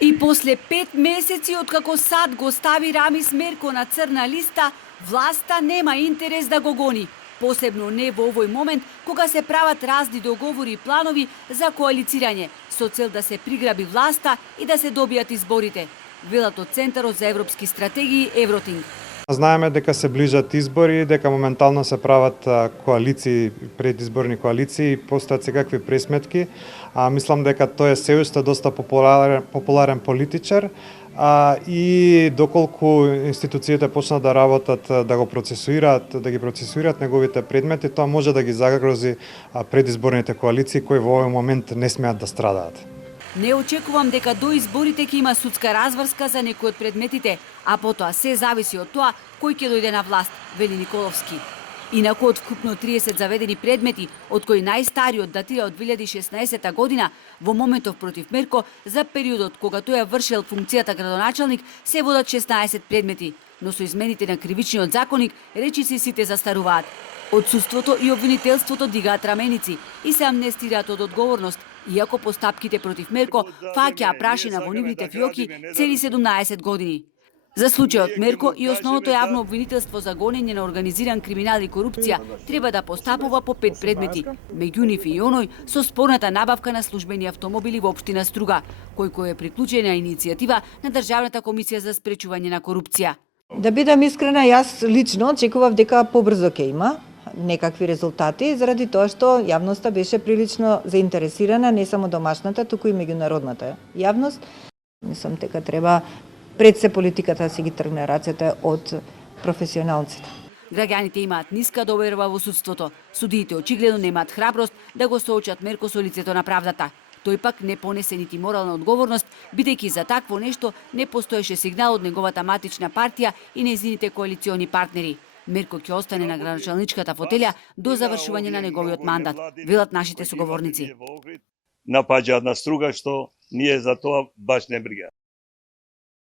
И после 5 месеци откако САД го стави Рамис Мерко на црна листа, власта нема интерес да го гони. Посебно не во овој момент, кога се прават разни договори и планови за коалицирање, со цел да се приграби власта и да се добијат изборите, велат од Центарот за европски стратегии Евротинг. Знаеме дека се ближат избори, дека моментално се прават коалиции, предизборни коалиции и постојат секакви пресметки. Мислам дека тој е се уште доста популарен политичар и доколку институциите почнат да работат, да го процесуираат, да ги процесуираат неговите предмети, тоа може да ги загрози предизборните коалиции кои во овој момент не смеат да страдаат. Не очекувам дека до изборите ќе има судска разврска за некои од предметите, а потоа се зависи од тоа кој ќе дојде на власт, вели Николовски. Инаку од вкупно 30 заведени предмети, од кои најстариот датира од 2016 година, во моментов против Мерко, за периодот кога тој ја вршел функцијата градоначалник, се водат 16 предмети, но со измените на кривичниот законник, речиси сите застаруваат. Одсуството и обвинителството дигаат раменици и се амнестираат од одговорност, иако постапките против Мерко фаќаа прашина во нивните фиоки цели 17 години. За случајот Мерко и основното јавно обвинителство за гонење на организиран криминал и корупција треба да постапува по 5 предмети, меѓу нив и оној со спорната набавка на службени автомобили во општина Струга, кој е приклучен на иницијатива на Државната комисија за спречување на корупција. Да бидам искрена, јас лично очекував дека побрзо ќе има некакви резултати, заради тоа што јавноста беше прилично заинтересирана, не само домашната, туку и меѓународната јавност. Мислам дека треба пред се политиката да си ги тргне рацете од професионалците. Граѓаните имаат ниска доверба во судството. Судиите очигледно немаат храброст да го соочат Мерко со лицето на правдата. Тој пак не понесе нити морална одговорност, бидејќи за такво нешто не постоеше сигнал од неговата матична партија и нејзините коалициони партнери. Мерко ќе остане на градоначалничката фотелја до завршување на неговиот мандат, велат нашите соговорници. Напаѓаат на Струга, што ние за тоа баш не брига.